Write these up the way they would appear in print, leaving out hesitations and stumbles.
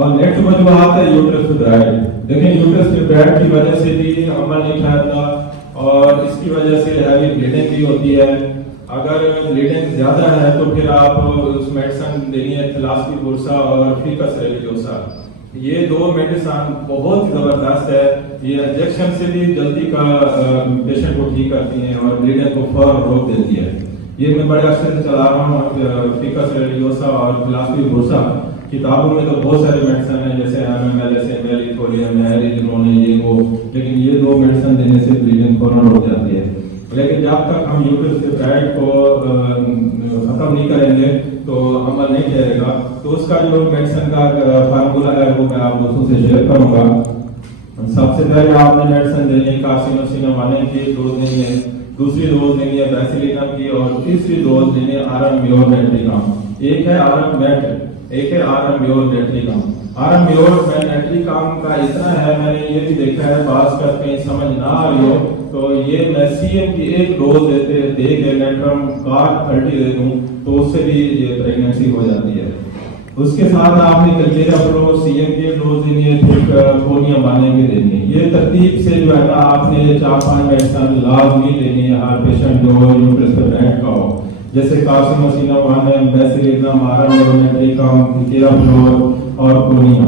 اور نیکسٹ وجوہات ہے یوٹرس فیبرائڈ. دیکھیں یوٹرس فیبرائڈ کی وجہ سے بھی عمل نہیں ٹھہرتا اور اس کی وجہ سے ہیوی بلیڈنگ بھی ہوتی ہے. اگر بلیڈنگ زیادہ ہے تو پھر آپ اس میڈیسن دینی ہے تھلاسپی بورسا اور فیکس ریلیجوسا. یہ دو میڈیسن بہت زبردست ہے. یہ انجیکشن سے بھی جلدی کا پیشنٹ کو ٹھیک کرتی ہیں اور بلیڈنگ کو فوراً روک دیتی ہے. یہ میں بڑے عرصے سے چلا رہا ہوں. فیکس ریلیجوسا اور تھلاسپی بورسا کتابوں میں تو بہت سارے میڈیسن ہیں جیسے ایلیتھولیم ہے, ایریتھرون ہے, یہ وہ, لیکن یہ دو میڈیسن دینے سے بلیڈنگ فوراً ہو جاتی ہے. لیکن جب تک ہم یوٹرس فیبرائڈ کو ختم نہیں کریں گے تو عمل نہیں ٹھہرے گا. تو اس کا جو میڈیسن کا فارمولا ہے وہ میں آپ دوستوں سے شیئر کروں گا. سب سے پہلے آپ نے میڈیسن دینی ہے کارسینوسینم آنے کی ڈوز دینی ہے, دوسری ڈوز دینی ہے بیسیلیکم کی, اور تیسری ڈوز دینی ہے آرم میور نیٹریکم. ایک ہے آرم میٹ, ایک ہے آرم میور نیٹریکم. آرم میور نیٹریکم کا اتنا ہے, میں نے یہ بھی دیکھا ہے بعض کا کہیں سمجھ نہ آ رہی ہو تو یہ میں سی ایم کی ایک ڈوز دے کے نیٹرم کارڈ 30 دے دوں تو اس سے بھی یہ پریگننسی ہو جاتی ہے. اس کے ساتھ آپ نے کلچیرا پرو سی ایم کی ڈوز دینی ہے, پھر کونیا بانے کی دینی ہے. یہ ترتیب سے جو ہے نا آپ نے 4-5 میڈیسن لازمی لینی ہے ہر پیشنٹ جو یوٹرس فیبرائڈ کا ہو, جیسے کارسینوسینم آنے, بیسیلیکم, آرم میور نیٹریکم, کلچیرا پرو اور کونیا.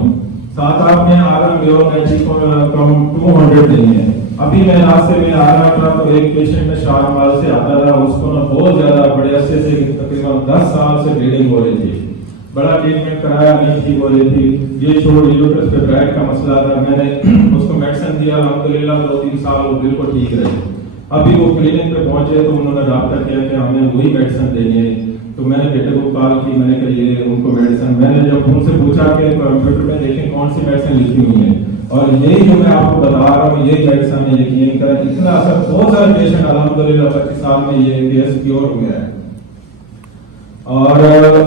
ساتھ آپ نے آرم میور نیٹریکم 200 دینی ہے. ابھی میں راستے میں آ رہا تھا تو ایک پیشنٹ میں شارمال سے آتا تھا, اس کو نا بہت زیادہ بڑے عرصے سے تقریباً 10 سال سے بلیڈنگ ہو رہی تھی. بڑا ٹریٹمنٹ کرایا نہیں ٹھیک ہو رہی تھی. یہ چھوڑ یوٹرس فیبرائڈ کا مسئلہ تھا. میں نے اس کو میڈیسن دیا, الحمدللہ 2-3 سال وہ بالکل ٹھیک رہے. ابھی وہ کلینک پہ پہنچے تو انہوں نے رابطہ کیا کہ ہمیں وہی میڈیسن دینی ہے. تو میں نے بیٹے کو کال کی, میں نے کہا یہ ان کو میڈیسن, میں نے جب ان سے پوچھا کہ کمپیوٹر میں دیکھیں کون سی میڈیسن لکھی ہوئی ہے, اور یہی جو میں آپ کو بتا رہا ہوں یہ میڈیسن ہے, یقین کریں اتنا اثر. بہت سارے پیشنٹ الحمدللہ 25 سال میں یہ کیس پیور ہو گیا ہے. اور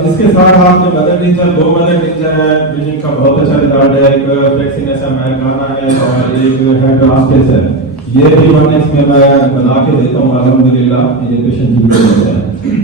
اس کے ساتھ آپ جو مدر ٹینچر, 2 مدر ٹینچر ہے جن کا بہت اچھا ریزلٹ ہے. ایک فلیکسینس امریکانا ہے اور ایک ہے ڈراسٹس ہے. یہ بھی میں اس میں بنا کے دیتا ہوں الحمدللہ. یہ پیشنٹ ٹھیک ہو جاتا ہے.